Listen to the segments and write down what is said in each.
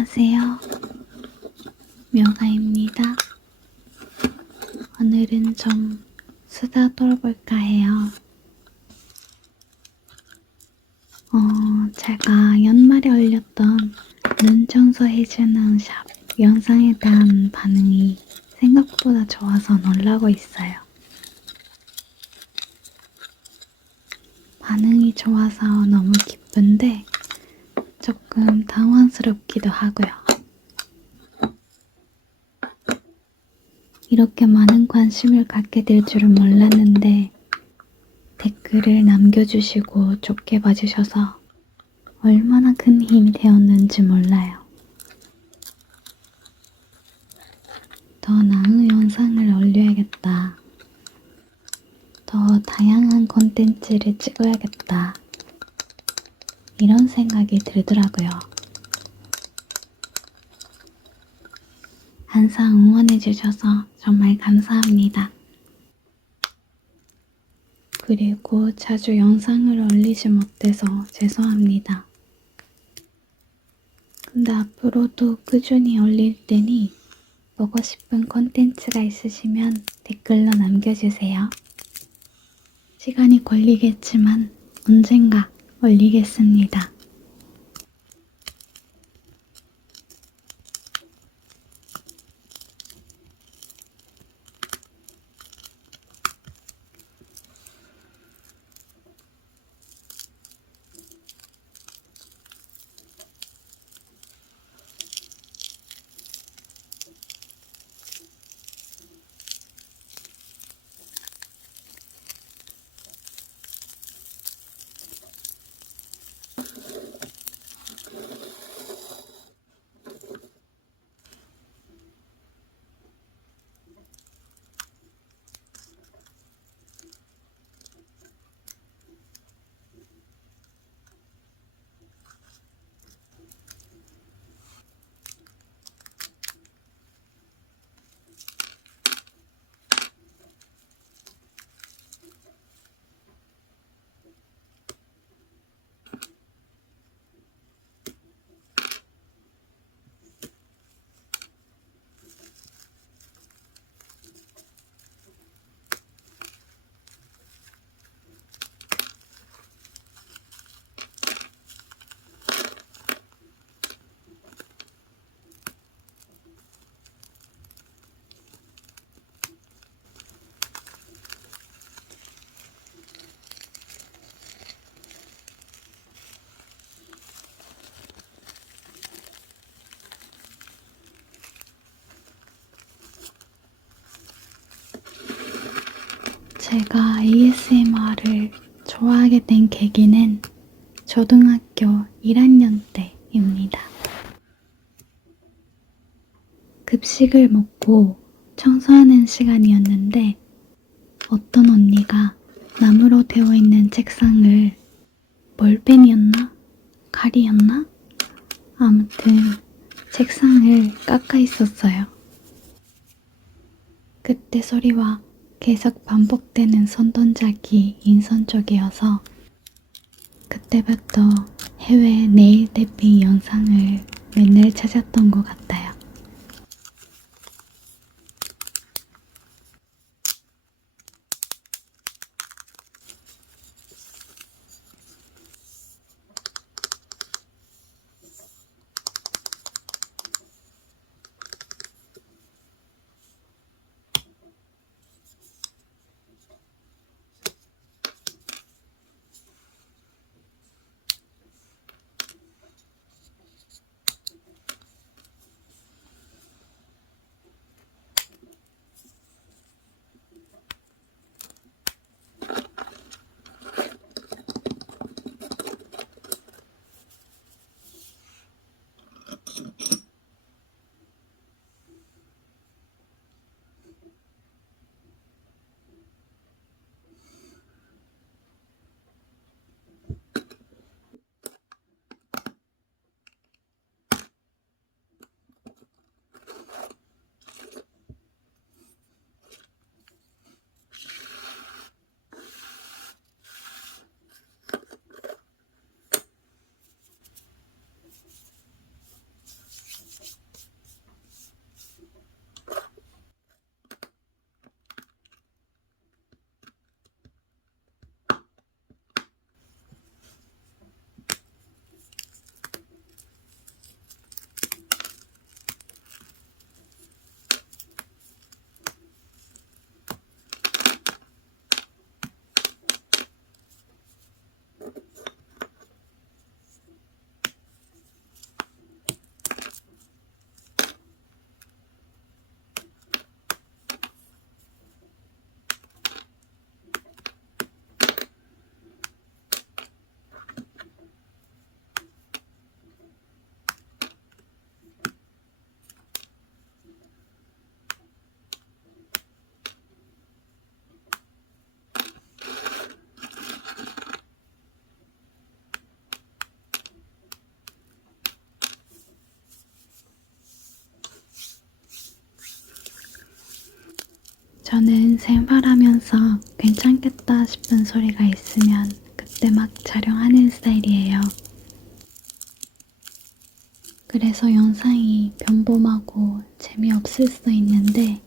안녕하세요. 묘가입니다. 오늘은 좀 수다 떨어볼까 해요. 어, 제가 연말에 올렸던 눈 청소해주는 샵 영상에 대한 반응이 생각보다 좋아서 놀라고 있어요. 반응이 좋아서 너무 기쁜데 조금 당황스럽기도 하고요. 이렇게 많은 관심을 갖게 될 줄은 몰랐는데 댓글을 남겨주시고 좋게 봐주셔서 얼마나 큰 힘이 되었는지 몰라요. 더 나은 영상을 올려야겠다. 더 다양한 콘텐츠를 찍어야겠다. 이런 생각이 들더라고요. 항상 응원해주셔서 정말 감사합니다. 그리고 자주 영상을 올리지 못해서 죄송합니다. 근데 앞으로도 꾸준히 올릴 테니 보고 싶은 콘텐츠가 있으시면 댓글로 남겨주세요. 시간이 걸리겠지만 언젠가 올리겠습니다. 제가 ASMR을 좋아하게 된 계기는 초등학교 1학년 때입니다. 급식을 먹고 청소하는 시간이었는데 어떤 언니가 나무로 되어 있는 책상을 볼펜이었나? 칼이었나? 아무튼 책상을 깎아 있었어요. 그때 소리와 계속 반복되는 손동작이 인상적이어서 그때부터 해외 네일 탭핑 영상을 맨날 찾았던 것 같아요. 저는 생활하면서 괜찮겠다 싶은 소리가 있으면 그때 막 촬영하는 스타일이에요. 그래서 영상이 변범하고 재미없을 수 있는데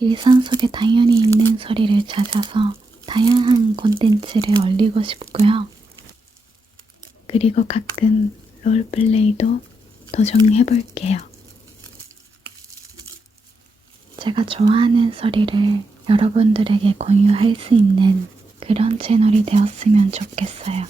일상 속에 당연히 있는 소리를 찾아서 다양한 콘텐츠를 올리고 싶고요. 그리고 가끔 롤플레이도 도전해볼게요. 제가 좋아하는 소리를 여러분들에게 공유할 수 있는 그런 채널이 되었으면 좋겠어요.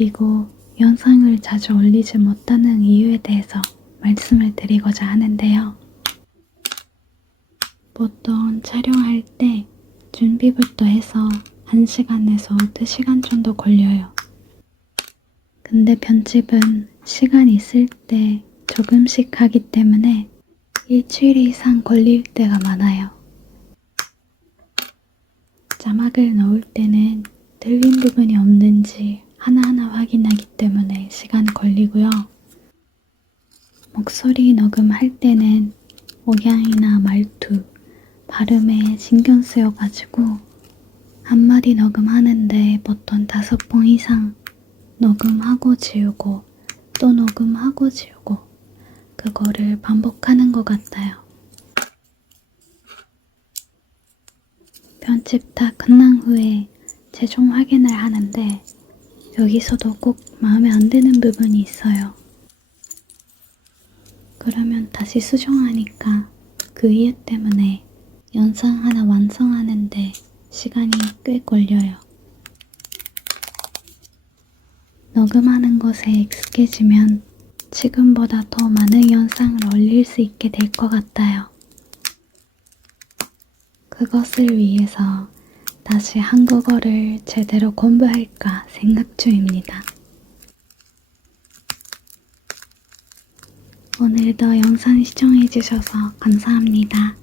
그리고 영상을 자주 올리지 못하는 이유에 대해서 말씀을 드리고자 하는데요. 보통 촬영할 때 준비부터 해서 1시간에서 2시간 정도 걸려요. 근데 편집은 시간 있을 때 조금씩 하기 때문에 일주일 이상 걸릴 때가 많아요. 자막을 넣을 때는 들린 부분이 없는지 하나하나 확인하기 때문에 시간 걸리고요. 목소리 녹음할 때는 억양이나 말투, 발음에 신경 쓰여가지고 한마디 녹음하는데 보통 다섯 번 이상 녹음하고 지우고 또 녹음하고 지우고 그거를 반복하는 것 같아요. 편집 다 끝난 후에 최종 확인을 하는데 여기서도 꼭 마음에 안 드는 부분이 있어요. 그러면 다시 수정하니까 그 이유 때문에 영상 하나 완성하는데 시간이 꽤 걸려요. 녹음하는 것에 익숙해지면 지금보다 더 많은 영상을 올릴 수 있게 될 것 같아요. 그것을 위해서 다시 한국어를 제대로 공부할까 생각 중입니다. 오늘도 영상 시청해주셔서 감사합니다.